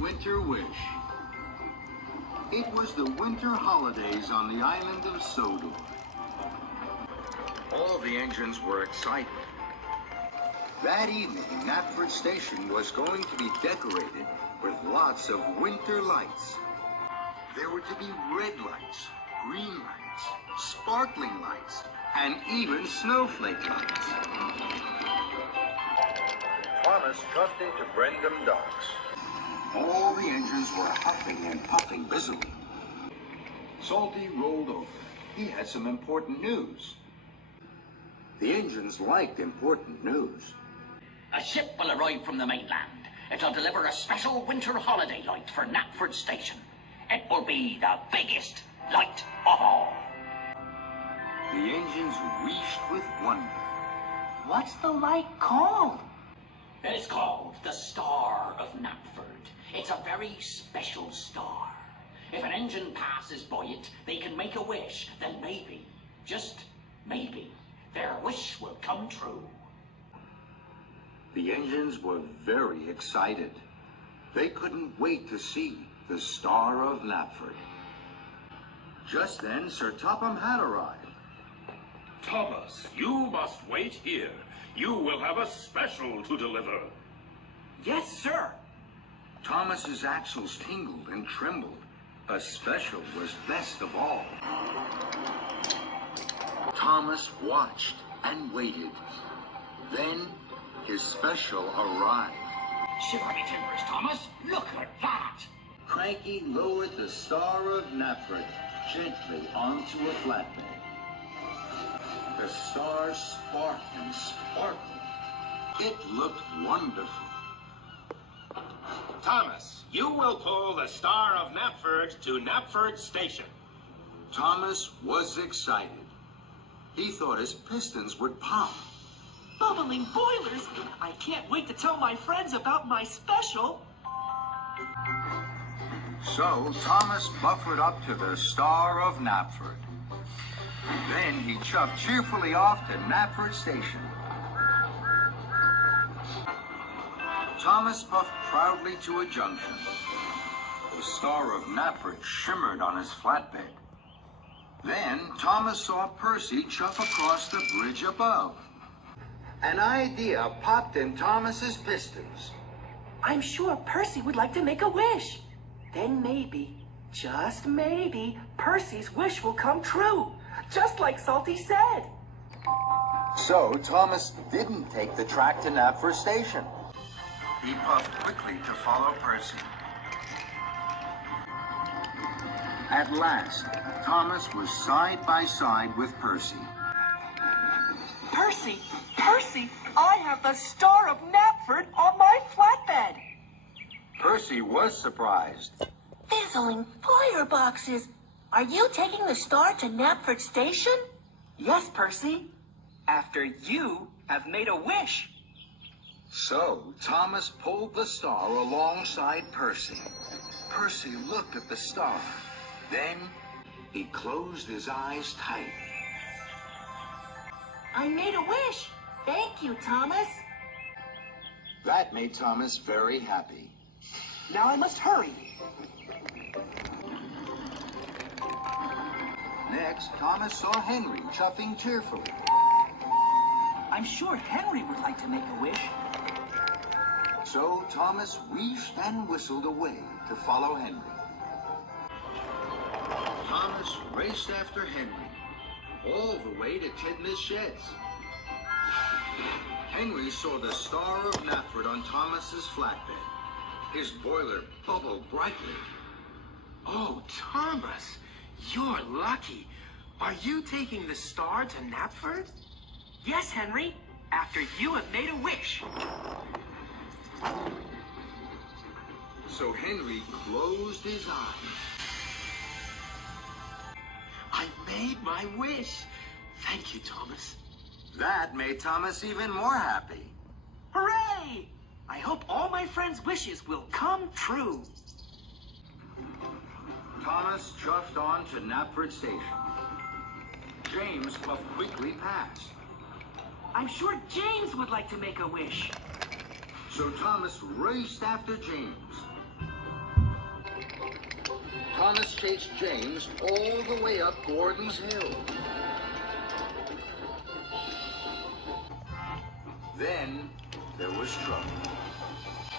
winter wish. It was the winter holidays on the island of Sodor. All the engines were excited. That evening, Knapford Station was going to be decorated with lots of winter lights. There were to be red lights, green lights, sparkling lights, and even snowflake lights. Thomas jumped into Brendam Docks. All the engines were huffing and puffing busily. Salty rolled over. He had some important news. The engines liked important news. A ship will arrive from the mainland. It'll deliver a special winter holiday light for Knapford Station. It will be the biggest light of all. The engines wheezed with wonder. What's the light called? It's called the Star of Knapford. It's a very special star. If an engine passes by it, they can make a wish. Then maybe, just maybe, their wish will come true. The engines were very excited. They couldn't wait to see the Star of Knapford. Just then, Sir Topham had arrived. Thomas, you must wait here. You will have a special to deliver. Yes, sir. Thomas's axles tingled and trembled. A special was best of all. Thomas watched and waited. Then his special arrived. Shiver me timbers, Thomas. Look at that. Cranky lowered the Star of Knapford gently onto a flatbed. The star sparked and sparkled. It looked wonderful. Thomas, you will pull the Star of Knapford to Knapford Station. Thomas was excited. He thought his pistons would pop. Bubbling boilers! I can't wait to tell my friends about my special. So Thomas buffered up to the Star of Knapford. Then he chuffed cheerfully off to Knapford Station. Thomas puffed proudly to a junction. The Star of Knapford shimmered on his flatbed. Then Thomas saw Percy chuff across the bridge above. An idea popped in Thomas's pistons. I'm sure Percy would like to make a wish. Then maybe, just maybe, Percy's wish will come true. Just like Salty said. So Thomas didn't take the track to Knapford Station. He puffed quickly to follow Percy. At last, Thomas was side by side with Percy. Percy, Percy, I have the Star of Knapford on my flatbed. Percy was surprised. Fizzling fireboxes. Are you taking the star to Knapford Station? Yes, Percy. After you have made a wish. So Thomas pulled the star alongside Percy. Percy looked at the star. Then he closed his eyes tight. I made a wish. Thank you, Thomas. That made Thomas very happy. Now I must hurry. Next, Thomas saw Henry chuffing cheerfully. I'm sure Henry would like to make a wish. So Thomas wheezed and whistled away to follow Henry. Thomas raced after Henry, all the way to Tidmouth Sheds. Henry saw the Star of Knapford on Thomas's flatbed. His boiler bubbled brightly. Oh, Thomas, you're lucky. Are you taking the star to Knapford? Yes, Henry. After you have made a wish. So Henry closed his eyes. I made my wish. Thank you, Thomas. That made Thomas even more happy. Hooray! I hope all my friends' wishes will come true. Thomas chuffed on to Knapford Station. James puffed quickly past. I'm sure James would like to make a wish. So Thomas raced after James. Thomas chased James all the way up Gordon's Hill. Then there was trouble.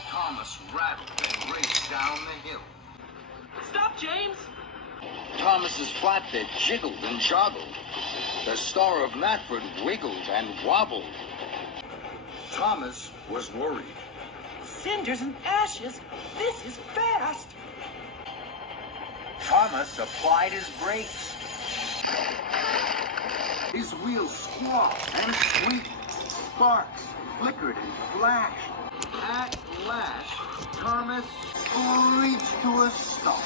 Thomas rattled and raced down the hill. Stop, James! Thomas's flatbed jiggled and joggled. The Star of Natford wiggled and wobbled. Thomas was worried. Cinders and ashes, this is fast! Thomas applied his brakes. His wheels squawked and squeaked. Sparks flickered and flashed. At last, Thomas screeched to a stop.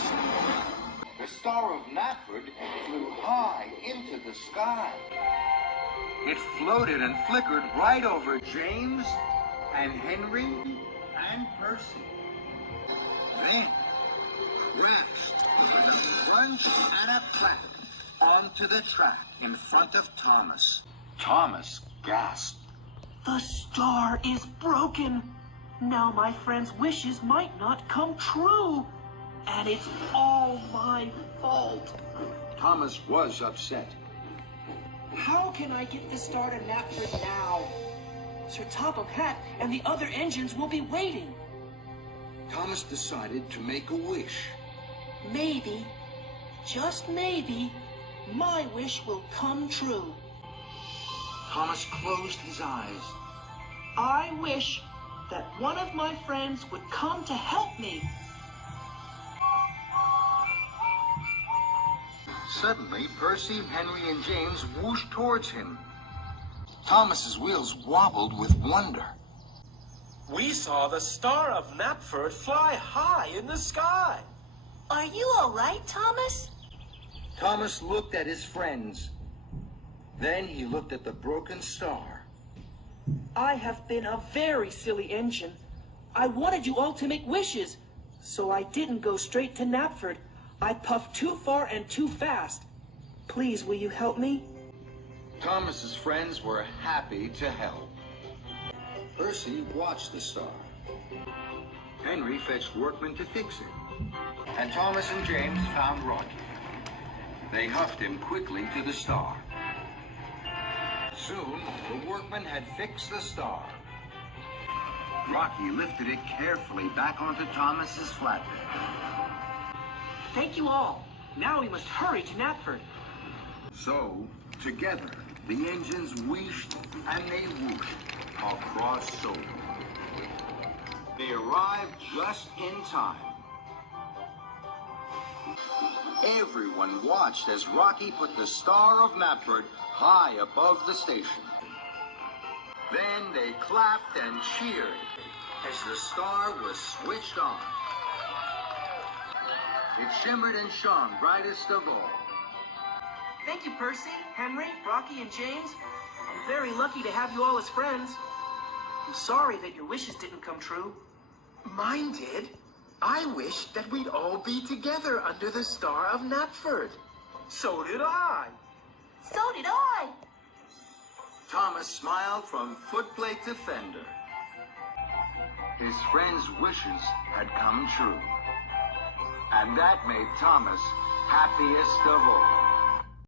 The Star of Natford flew high into the sky. It floated and flickered right over James and Henry and Percy. Then crashed with a crunch and a crack onto the track in front of Thomas. Thomas gasped. The star is broken. Now my friend's wishes might not come true. And it's all my fault. Thomas was upset. How can I get the star to Natford now? Sir Topham Hatt and the other engines will be waiting. Thomas decided to make a wish. Maybe, just maybe, my wish will come true. Thomas closed his eyes. I wish that one of my friends would come to help me. Suddenly, Percy, Henry, and James whooshed towards him. Thomas's wheels wobbled with wonder. We saw the Star of Natford fly high in the sky. Are you all right, Thomas? Thomas looked at his friends. Then he looked at the broken star. I have been a very silly engine. I wanted you all to make wishes, so I didn't go straight to Natford. I puffed too far and too fast. Please, will you help me? Thomas's friends were happy to help. Percy watched the star. Henry fetched workmen to fix it. And Thomas and James found Rocky. They huffed him quickly to the star. Soon, the workmen had fixed the star. Rocky lifted it carefully back onto Thomas's flatbed. Thank you all. Now we must hurry to Natford. So, together, the engines wheeshed and they whooshed across Solon. They arrived just in time. Everyone watched as Rocky put the Star of Natford high above the station. Then they clapped and cheered as the star was switched on. It shimmered and shone brightest of all. Thank you, Percy, Henry, Rocky, and James. I'm very lucky to have you all as friends. I'm sorry that your wishes didn't come true. Mine did. I wish that we'd all be together under the Star of Natford. So did I. So did I. Thomas smiled from footplate to fender. His friends' wishes had come true. And that made Thomas happiest of all.